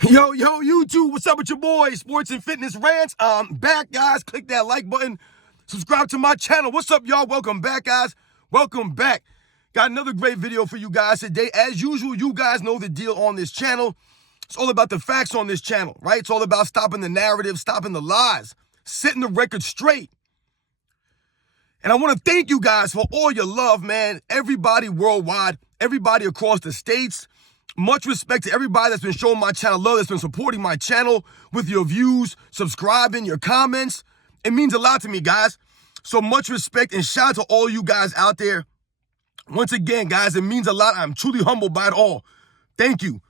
Yo, YouTube, what's up with your boy? Sports and Fitness Rants. I'm back, guys. Click that like button. Subscribe to my channel. What's up, y'all? Welcome back, guys. Welcome back. Got another great video for you guys today. As usual, you guys know the deal on this channel. It's all about the facts on this channel, right? It's all about stopping the narrative, stopping the lies, setting the record straight. And I want to thank you guys for all your love, man. Everybody worldwide, everybody across the states. Much respect to everybody that's been showing my channel love, that's been supporting my channel with your views, subscribing, your comments. It means a lot to me, guys. So much respect and shout out to all you guys out there. Once again, guys, it means a lot. I'm truly humbled by it all. Thank you.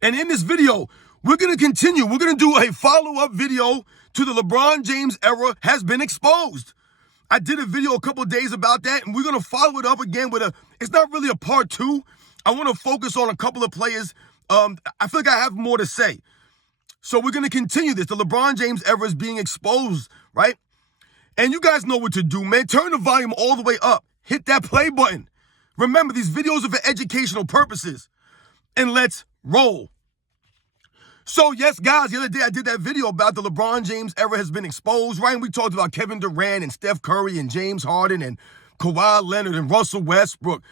And in this video, we're going to continue. We're going to do a follow-up video to the LeBron James era has been exposed. I did a video a couple days about that, and we're going to follow it up again with it's not really a part two. I want to focus on a couple of players. I feel like I have more to say. So we're going to continue this. The LeBron James era is being exposed, right? And you guys know what to do, man. Turn the volume all the way up. Hit that play button. Remember, these videos are for educational purposes. And let's roll. So, yes, guys, the other day I did that video about the LeBron James era has been exposed, right? And we talked about Kevin Durant and Steph Curry and James Harden and Kawhi Leonard and Russell Westbrook.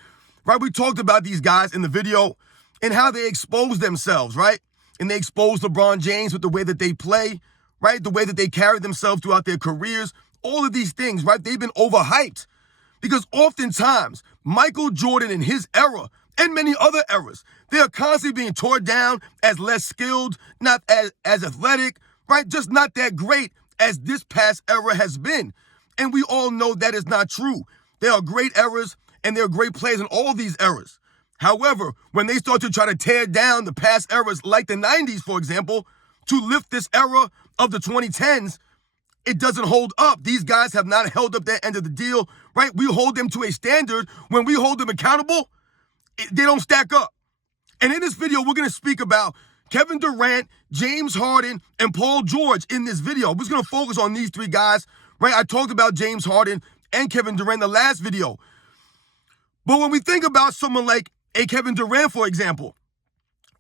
Right, we talked about these guys in the video and how they expose themselves, right? And they expose LeBron James with the way that they play, right? The way that they carry themselves throughout their careers. All of these things, right? They've been overhyped because oftentimes Michael Jordan in his era and many other eras, they are constantly being torn down as less skilled, not as athletic, right? Just not that great as this past era has been. And we all know that is not true. There are great eras and there are great players in all these eras. However, when they start to try to tear down the past eras, like the 90s, for example, to lift this era of the 2010s, it doesn't hold up. These guys have not held up their end of the deal, right? We hold them to a standard. When we hold them accountable, they don't stack up. And in this video, we're going to speak about Kevin Durant, James Harden, and Paul George in this video. We're just going to focus on these three guys, right? I talked about James Harden and Kevin Durant in the last video. But when we think about someone like a Kevin Durant, for example,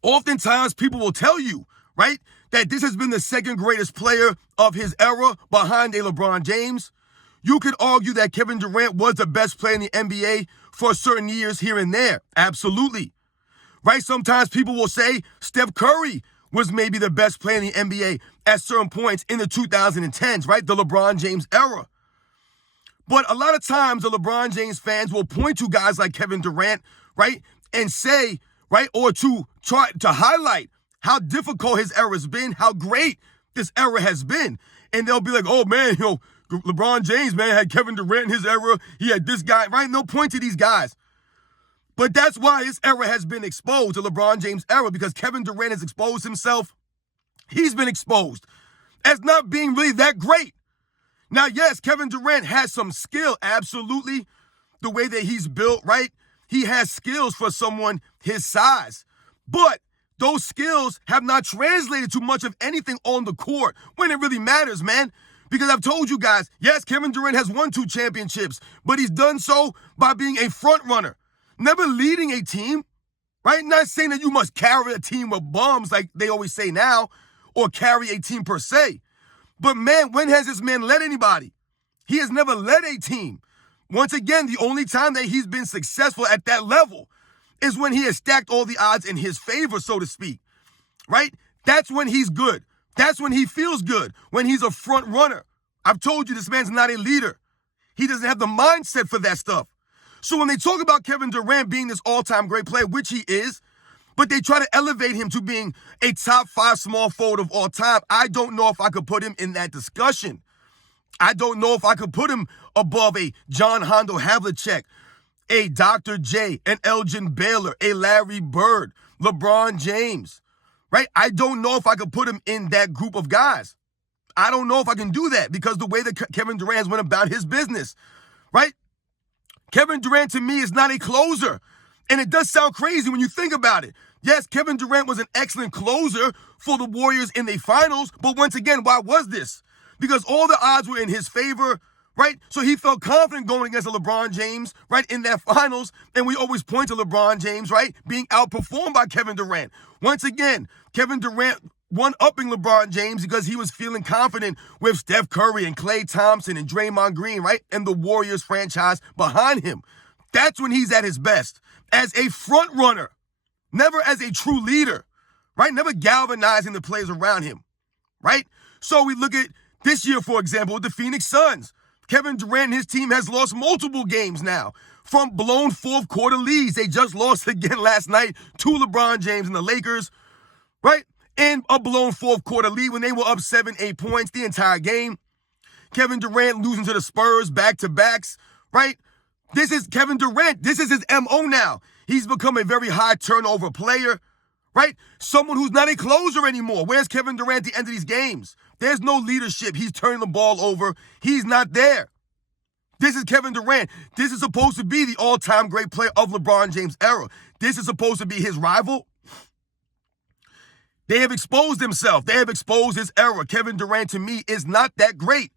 oftentimes people will tell you, right, that this has been the second greatest player of his era behind a LeBron James. You could argue that Kevin Durant was the best player in the NBA for certain years here and there. Absolutely. Right? Sometimes people will say Steph Curry was maybe the best player in the NBA at certain points in the 2010s, right? The LeBron James era. But a lot of times the LeBron James fans will point to guys like Kevin Durant, right, and say, right, or to try to highlight how difficult his era has been, how great this era has been. And they'll be like, oh, man, LeBron James, man, had Kevin Durant in his era. He had this guy, right? And they'll point to these guys. But that's why his era has been exposed, the LeBron James era, because Kevin Durant has exposed himself. He's been exposed as not being really that great. Now, yes, Kevin Durant has some skill, absolutely. The way that he's built, right? He has skills for someone his size. But those skills have not translated to much of anything on the court when it really matters, man. Because I've told you guys, yes, Kevin Durant has won 2 championships, but he's done so by being a front runner, never leading a team, right? Not saying that you must carry a team of bums like they always say now, or carry a team per se. But man, when has this man led anybody? He has never led a team. Once again, the only time that he's been successful at that level is when he has stacked all the odds in his favor, so to speak, right? That's when he's good. That's when he feels good, when he's a front runner. I've told you this man's not a leader. He doesn't have the mindset for that stuff. So when they talk about Kevin Durant being this all-time great player, which he is, but they try to elevate him to being a top 5 small forward of all time, I don't know if I could put him in that discussion. I don't know if I could put him above a John Hondo Havlicek, a Dr. J, an Elgin Baylor, a Larry Bird, LeBron James, right? I don't know if I could put him in that group of guys. I don't know if I can do that because the way that Kevin Durant has went about his business, right? Kevin Durant to me is not a closer. And it does sound crazy when you think about it. Yes, Kevin Durant was an excellent closer for the Warriors in the finals. But once again, why was this? Because all the odds were in his favor, right? So he felt confident going against LeBron James, right, in that finals. And we always point to LeBron James, right, being outperformed by Kevin Durant. Once again, Kevin Durant one-upping LeBron James because he was feeling confident with Steph Curry and Klay Thompson and Draymond Green, right? And the Warriors franchise behind him. That's when he's at his best. As a front runner, never as a true leader, right? Never galvanizing the players around him, right? So we look at this year, for example, with the Phoenix Suns. Kevin Durant and his team has lost multiple games now from blown fourth quarter leads. They just lost again last night to LeBron James and the Lakers, right? And a blown fourth quarter lead when they were up 7-8 points the entire game. Kevin Durant losing to the Spurs back-to-backs, right? This is Kevin Durant. This is his MO now. He's become a very high turnover player, right? Someone who's not a closer anymore. Where's Kevin Durant at the end of these games? There's no leadership. He's turning the ball over. He's not there. This is Kevin Durant. This is supposed to be the all-time great player of LeBron James' era. This is supposed to be his rival. They have exposed themselves. They have exposed his era. Kevin Durant, to me, is not that great.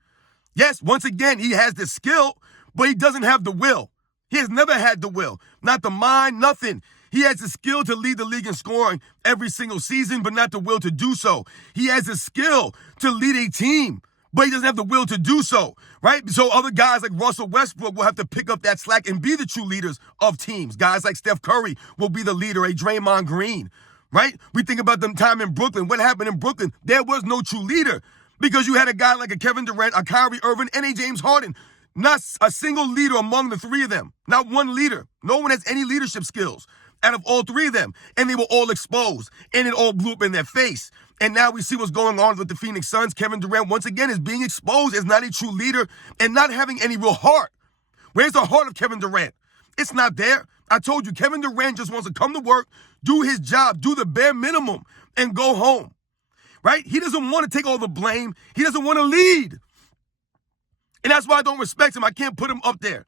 Yes, once again, he has the skill, but he doesn't have the will. He has never had the will. Not the mind, nothing. He has the skill to lead the league in scoring every single season, but not the will to do so. He has the skill to lead a team, but he doesn't have the will to do so, right? So other guys like Russell Westbrook will have to pick up that slack and be the true leaders of teams. Guys like Steph Curry will be the leader, a Draymond Green, right? We think about them time in Brooklyn. What happened in Brooklyn? There was no true leader because you had a guy like a Kevin Durant, a Kyrie Irving, and a James Harden. Not a single leader among the three of them. Not one leader. No one has any leadership skills out of all three of them. And they were all exposed. And it all blew up in their face. And now we see what's going on with the Phoenix Suns. Kevin Durant, once again, is being exposed as not a true leader and not having any real heart. Where's the heart of Kevin Durant? It's not there. I told you, Kevin Durant just wants to come to work, do his job, do the bare minimum, and go home. Right? He doesn't want to take all the blame. He doesn't want to lead. And that's why I don't respect him. I can't put him up there.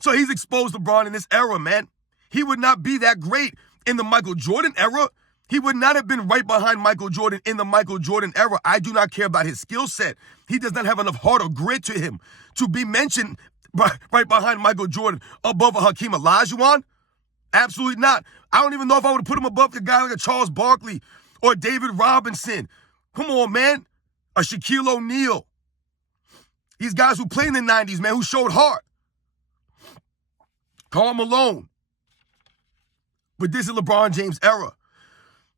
So he's exposed LeBron in this era, man. He would not be that great in the Michael Jordan era. He would not have been right behind Michael Jordan in the Michael Jordan era. I do not care about his skill set. He does not have enough heart or grit to him to be mentioned right behind Michael Jordan above a Hakeem Olajuwon. Absolutely not. I don't even know if I would have put him above a guy like a Charles Barkley or David Robinson. Come on, man. A Shaquille O'Neal. These guys who played in the 90s, man, who showed heart. Karl Malone. But this is LeBron James' era.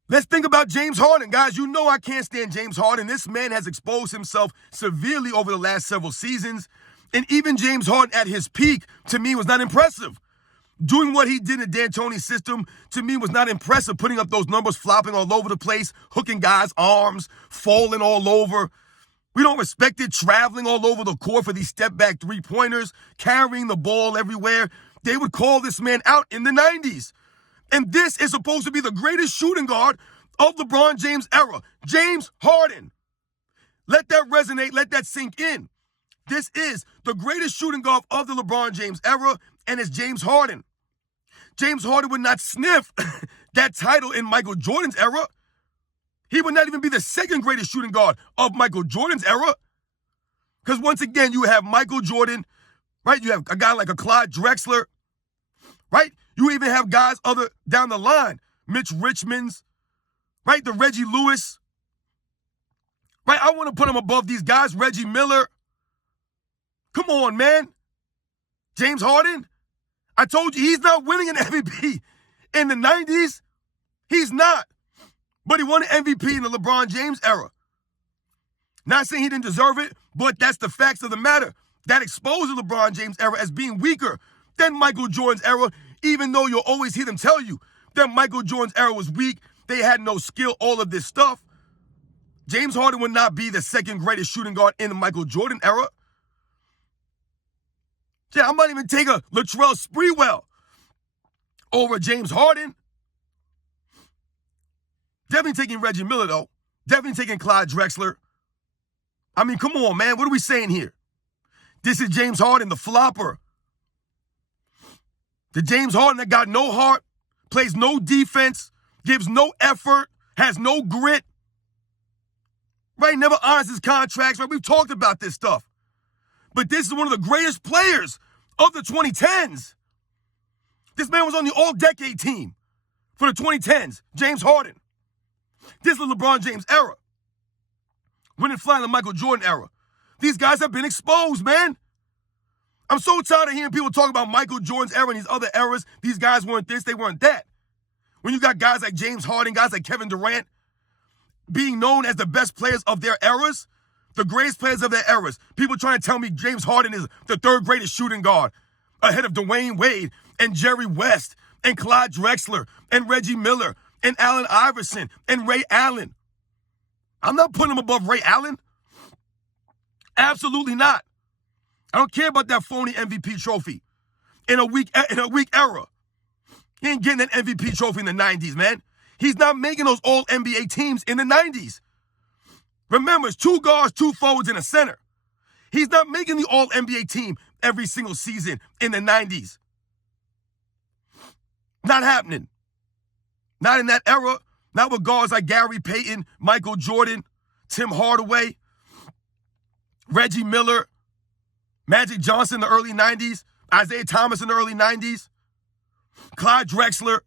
Let's think about James Harden. Guys, you know I can't stand James Harden. This man has exposed himself severely over the last several seasons. And even James Harden at his peak, to me, was not impressive. Doing what he did in D'Antoni's system, to me, was not impressive. Putting up those numbers, flopping all over the place, hooking guys' arms, falling all over. We don't respect it, traveling all over the court for these step-back three-pointers, carrying the ball everywhere. They would call this man out in the 90s. And this is supposed to be the greatest shooting guard of LeBron James' era. James Harden. Let that resonate. Let that sink in. This is the greatest shooting guard of the LeBron James era, and it's James Harden. James Harden would not sniff that title in Michael Jordan's era. He would not even be the second greatest shooting guard of Michael Jordan's era. Because once again, you have Michael Jordan, right? You have a guy like a Clyde Drexler, right? You even have guys other down the line. Mitch Richmonds, right? The Reggie Lewis, right? I want to put him above these guys. Reggie Miller. Come on, man. James Harden. I told you, he's not winning an MVP in the 90s. He's not. But he won an MVP in the LeBron James era. Not saying he didn't deserve it, but that's the facts of the matter. That exposes LeBron James' era as being weaker than Michael Jordan's era, even though you'll always hear them tell you that Michael Jordan's era was weak, they had no skill, all of this stuff. James Harden would not be the second greatest shooting guard in the Michael Jordan era. Yeah, I might even take a Latrell Sprewell over James Harden. Definitely taking Reggie Miller, though. Definitely taking Clyde Drexler. I mean, come on, man. What are we saying here? This is James Harden, the flopper. The James Harden that got no heart, plays no defense, gives no effort, has no grit. Right? Never honors his contracts. Right? We've talked about this stuff. But this is one of the greatest players of the 2010s. This man was on the all-decade team for the 2010s, James Harden. This is the LeBron James era. Winning flying the Michael Jordan era. These guys have been exposed, man. I'm so tired of hearing people talk about Michael Jordan's era and these other eras. These guys weren't this, they weren't that. When you got guys like James Harden, guys like Kevin Durant, being known as the best players of their eras, the greatest players of their eras. People trying to tell me James Harden is the third greatest shooting guard, ahead of Dwayne Wade and Jerry West and Clyde Drexler and Reggie Miller and Allen Iverson and Ray Allen. I'm not putting him above Ray Allen. Absolutely not. I don't care about that phony MVP trophy in a weak era. He ain't getting that MVP trophy in the 90s, man. He's not making those all-NBA teams in the 90s. Remember, it's 2 guards, 2 forwards, and a center. He's not making the all-NBA team every single season in the 90s. Not happening. Not in that era. Not with guards like Gary Payton, Michael Jordan, Tim Hardaway, Reggie Miller, Magic Johnson in the early 90s, Isaiah Thomas in the early 90s, Clyde Drexler,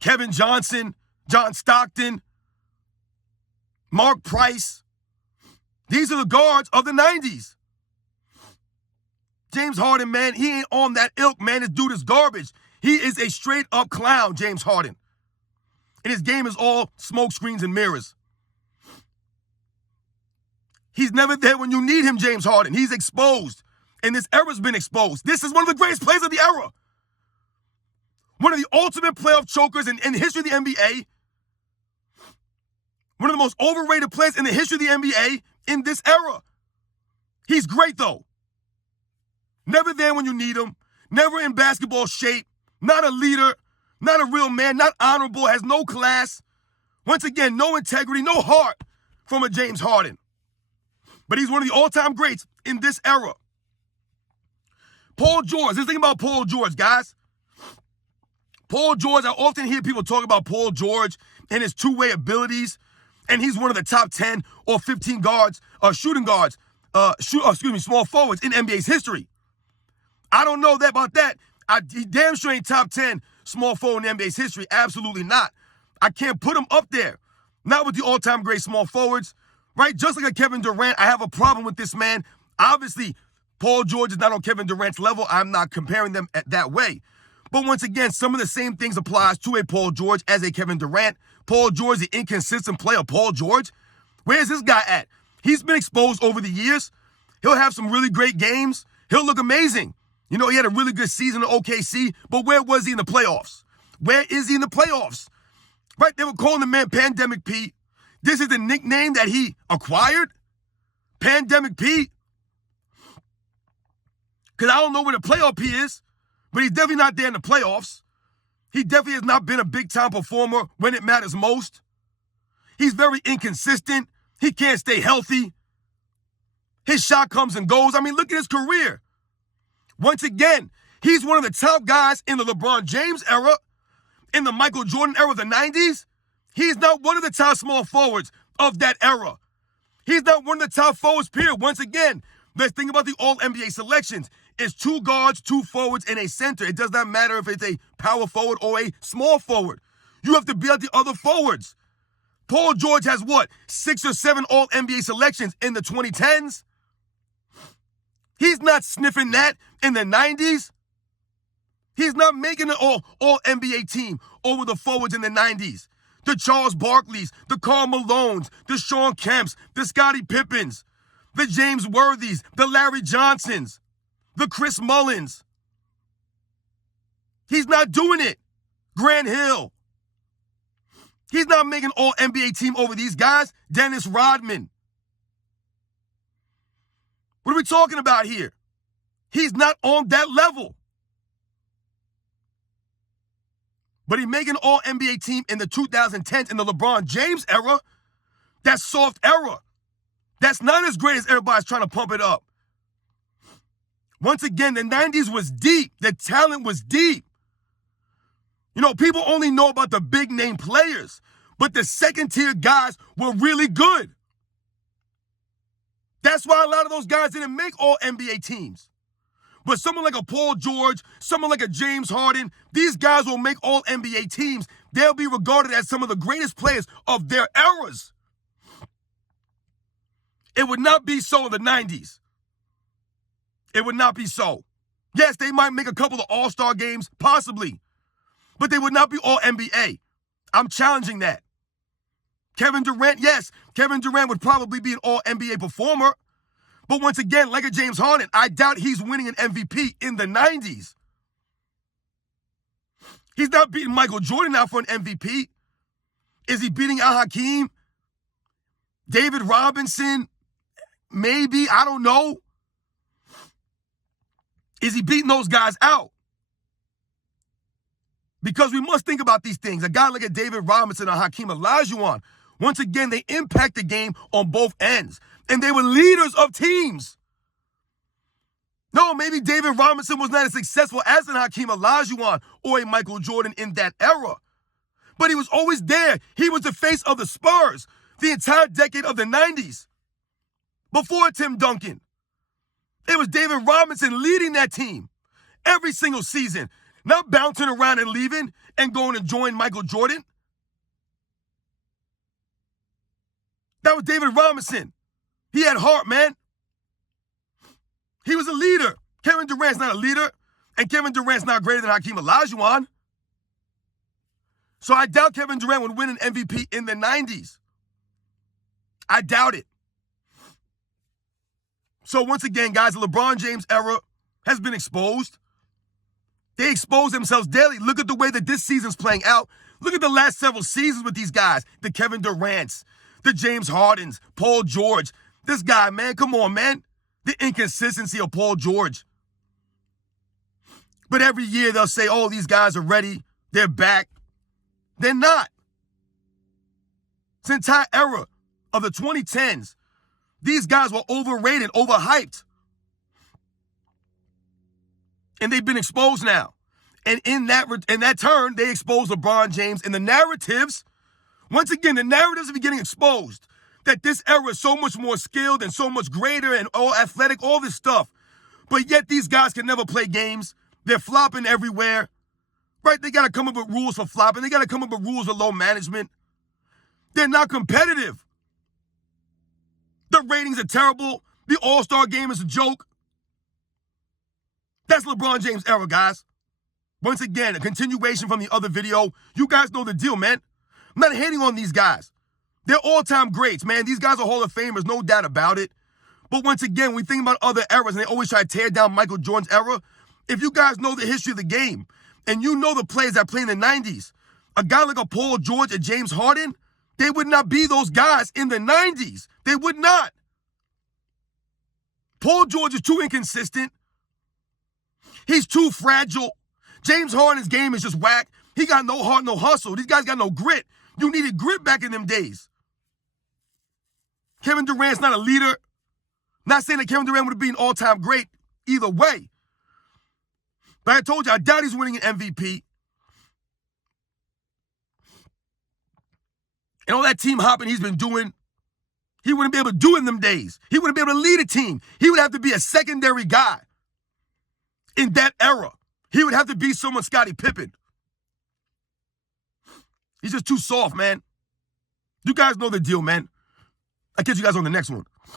Kevin Johnson, John Stockton, Mark Price. These are the guards of the 90s. James Harden, man, he ain't on that ilk, man. This dude is garbage. He is a straight-up clown, James Harden. And his game is all smoke screens and mirrors. He's never there when you need him, James Harden. He's exposed. And this era's been exposed. This is one of the greatest players of the era. One of the ultimate playoff chokers in the history of the NBA. One of the most overrated players in the history of the NBA in this era. He's great, though. Never there when you need him. Never in basketball shape. Not a leader. Not a real man. Not honorable. Has no class. Once again, no integrity, no heart from a James Harden. But he's one of the all-time greats in this era. Paul George. Let's think about Paul George, guys. Paul George, I often hear people talk about Paul George and his two-way abilities. And he's one of the top 10 or 15 guards, shooting guards, small forwards in NBA's history. I don't know about that. He damn sure ain't top 10 small forward in NBA's history. Absolutely not. I can't put him up there. Not with the all-time great small forwards, right? Just like a Kevin Durant, I have a problem with this man. Obviously, Paul George is not on Kevin Durant's level. I'm not comparing them that way. But once again, some of the same things applies to a Paul George as a Kevin Durant. Paul George, the inconsistent player. Paul George, where's this guy at? He's been exposed over the years. He'll have some really great games. He'll look amazing. You know, he had a really good season in OKC, but where was he in the playoffs? Where is he in the playoffs? Right, they were calling the man Pandemic Pete. This is the nickname that he acquired? Pandemic Pete? Because I don't know where the playoff P is, but he's definitely not there in the playoffs. He definitely has not been a big-time performer when it matters most. He's very inconsistent. He can't stay healthy. His shot comes and goes. I mean, look at his career. Once again, he's one of the top guys in the LeBron James era, in the Michael Jordan era of the 90s. He's not one of the top small forwards of that era. He's not one of the top forwards, period. Once again, let's think about the all-NBA selections. It's 2 guards, 2 forwards, and a center. It does not matter if it's a power forward or a small forward. You have to be at the other forwards. Paul George has what? 6 or 7 all-NBA selections in the 2010s? He's not sniffing that in the 90s. He's not making an all-NBA team over the forwards in the 90s. The Charles Barkleys, the Karl Malones, the Sean Kemps, the Scottie Pippens, the James Worthys, the Larry Johnsons, the Chris Mullins. He's not doing it. Grant Hill. He's not making all-NBA team over these guys. Dennis Rodman. What are we talking about here? He's not on that level. But he making an all-NBA team in the 2010s in the LeBron James era. That's soft era. That's not as great as everybody's trying to pump it up. Once again, the 90s was deep. The talent was deep. You know, people only know about the big-name players, but the second-tier guys were really good. That's why a lot of those guys didn't make all NBA teams. But someone like a Paul George, someone like a James Harden, these guys will make all NBA teams. they'll be regarded as some of the greatest players of their eras. It would not be so in the 90s. It would not be so. Yes, they might make a couple of all-star games, possibly, but they would not be all NBA. I'm challenging that. Kevin Durant, yes, Kevin Durant would probably be an all NBA performer, but once again, like a James Harden, I doubt he's winning an MVP in the 90s. He's not beating Michael Jordan now for an MVP. Is he beating Al Hakim? David Robinson? Maybe, I don't know. Is he beating those guys out? Because we must think about these things. A guy like a David Robinson or Hakeem Olajuwon, once again, they impact the game on both ends. And they were leaders of teams. No, maybe David Robinson was not as successful as an Hakeem Olajuwon or a Michael Jordan in that era. But he was always there. He was the face of the Spurs the entire decade of the 90s. Before Tim Duncan. It was David Robinson leading that team every single season. Not bouncing around and leaving and going and join Michael Jordan. That was David Robinson. He had heart, man. He was a leader. Kevin Durant's not a leader, and Kevin Durant's not greater than Hakeem Olajuwon. So I doubt Kevin Durant would win an MVP in the 90s. I doubt it. So once again, guys, the LeBron James era has been exposed. They expose themselves daily. Look at the way that this season's playing out. Look at the last several seasons with these guys. The Kevin Durants, the James Hardens, Paul George. This guy, man, come on, man. The inconsistency of Paul George. But every year they'll say, oh, these guys are ready. They're back. They're not. This entire era of the 2010s, these guys were overrated, overhyped. And they've been exposed now. And in that turn, they exposed LeBron James. And the narratives, once again, the narratives are getting exposed. That this era is so much more skilled and so much greater and all athletic, all this stuff. But yet these guys can never play games. They're flopping everywhere. Right? They got to come up with rules for flopping. They got to come up with rules for low management. They're not competitive. The ratings are terrible. The All-Star game is a joke. That's LeBron James era, guys. Once again, a continuation from the other video. You guys know the deal, man. I'm not hating on these guys. They're all-time greats, man. These guys are Hall of Famers, no doubt about it. But once again, we think about other eras, and they always try to tear down Michael Jordan's era. If you guys know the history of the game, and you know the players that played in the 90s, a guy like a Paul George and James Harden, they would not be those guys in the 90s. They would not. Paul George is too inconsistent. He's too fragile. James Harden's game is just whack. He got no heart, no hustle. These guys got no grit. You needed grit back in them days. Kevin Durant's not a leader. Not saying that Kevin Durant would be an all-time great either way. But I told you, I doubt he's winning an MVP. And all that team hopping he's been doing, he wouldn't be able to do in them days. He wouldn't be able to lead a team. He would have to be a secondary guy in that era. He would have to be someone Scottie Pippen. He's just too soft, man. You guys know the deal, man. I'll catch you guys on the next one.